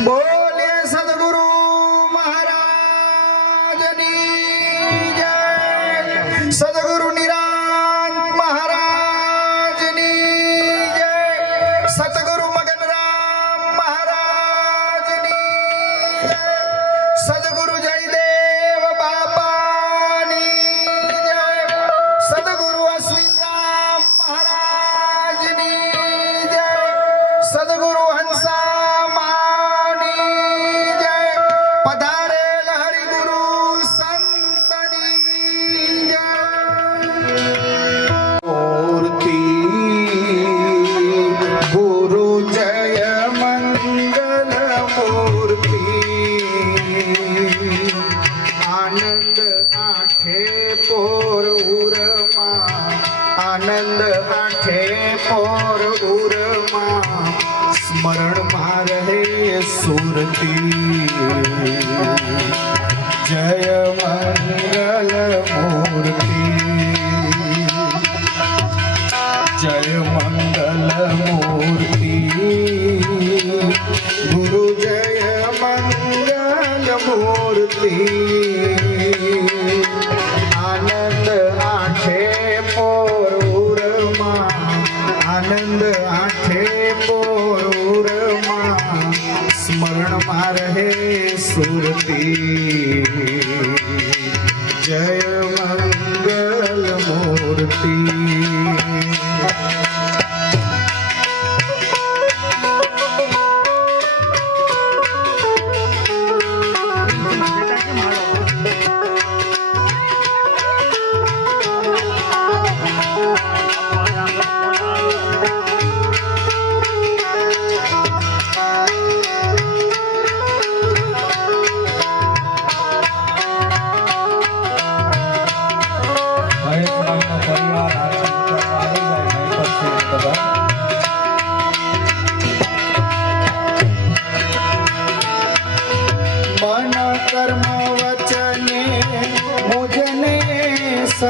থাকবো સ્મરણમાં રહે સુરતી જય મંગલ મૂર્તિ જય મંગલ મૂર્તિ મૂર્તિ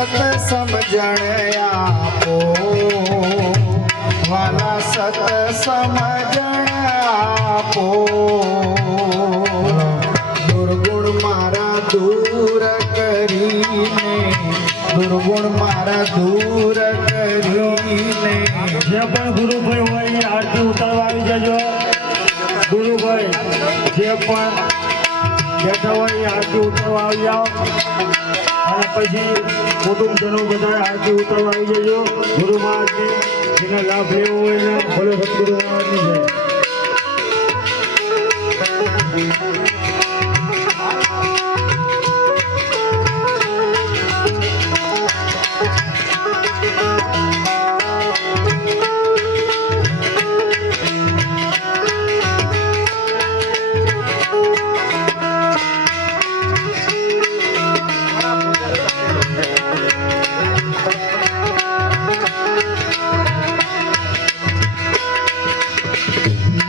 સત સમજણ આપો. વાલા સત સમજણ આપો. દુર્ગુણ મારા દૂર કરીને, દુર્ગુણ મારા દૂર કરીને. જે પણ ગુરુભાઈ હોય, આરતી ઉતારવા આવી જજો. ગુરુભાઈ, જે પણ બેઠા હોય, આરતી ઉતારવા આવી જાઓ. પછી કુટુંબજનો બધા આરતી ઉતરવા આવી જજો. ગુરુ મહારાજની જેના લાભ લેવો હોય ને ભલે સદગુરુ મહારાજની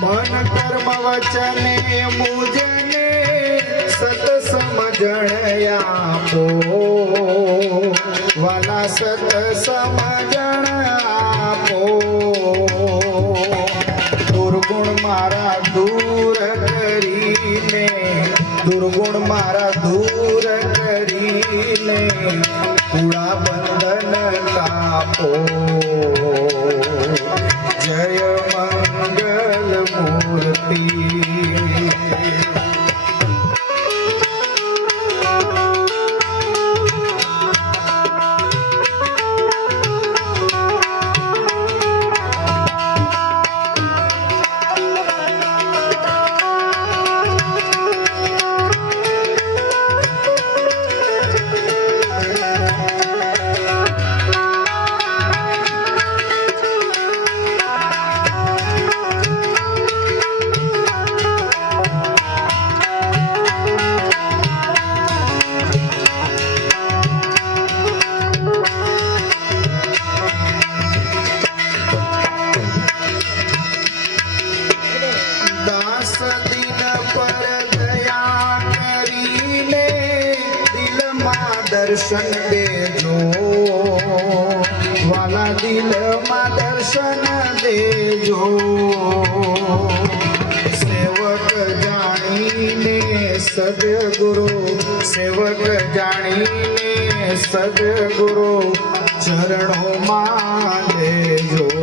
મન કર્મ વચને મુજને સત સમજણ આપો વાલા સત સમજણ આપો દુર્ગુણ મારા દૂર કરીને દુર્ગુણ મારા દૂર કરીને કુળા બંધન કાપો જય દર્શન દેજો. વાલા દિલમાં દર્શન દેજો. સેવક જાણીને સદગુરુ સેવક જાણીને સદગુરુ ચરણોમાં લેજો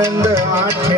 આનંદ આઠે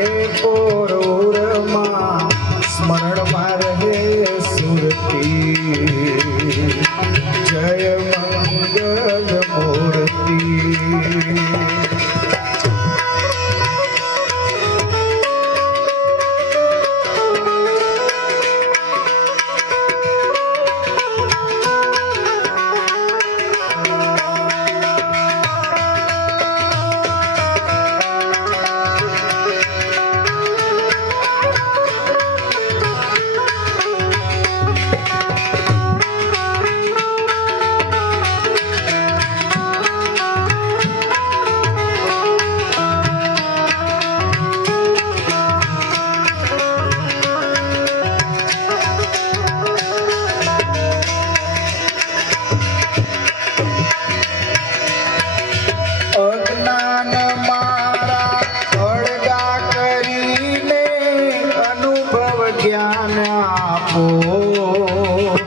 આપો.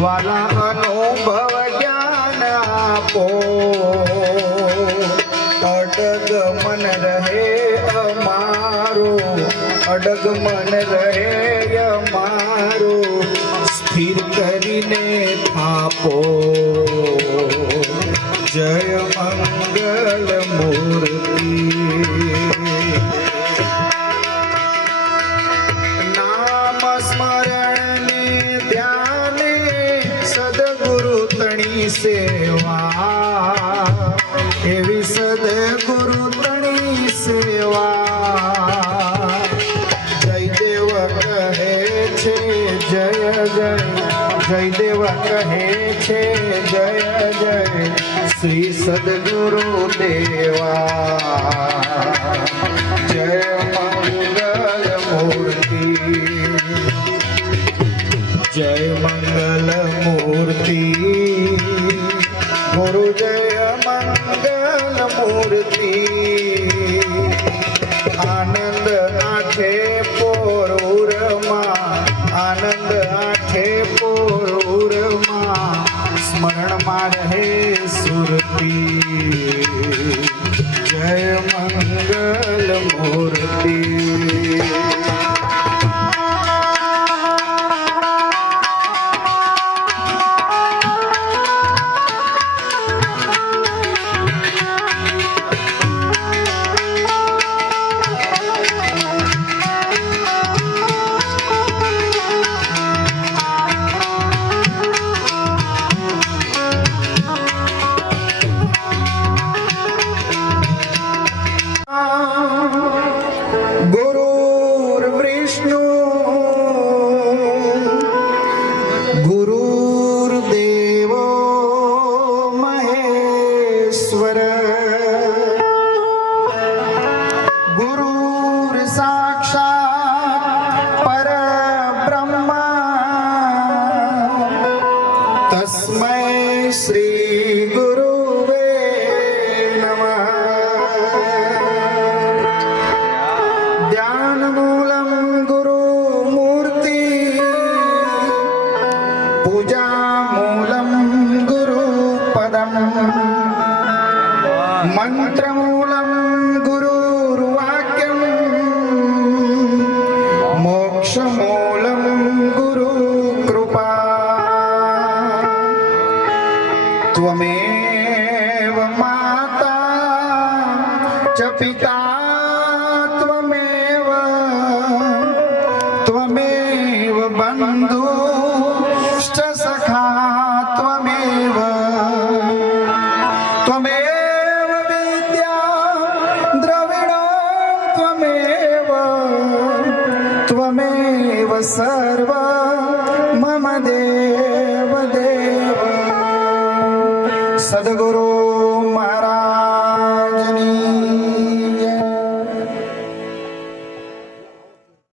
વાલા અનુભવ જ્ઞાન આપો. અડગ મન રહે અમારું. અડગ મન રહે અમારું. સ્થિર કરીને થાપો. સદગુરુ દેવા. જય મંગલ મૂર્તિ. જય મંગલ મૂર્તિ. ગુરુ જય મંગલ મૂર્તિ. આનંદ આઠે પોરુરમાં આનંદ આઠે પોરુરમાં સ્મરણમાં રહે સુરતી. पूजामूलं गुरुपदम्। मन्त्रमूलं गुरुर्वाक्यम्। मोक्षमूलं गुरुकृपा। त्वमेव माता च पिता। passar vai.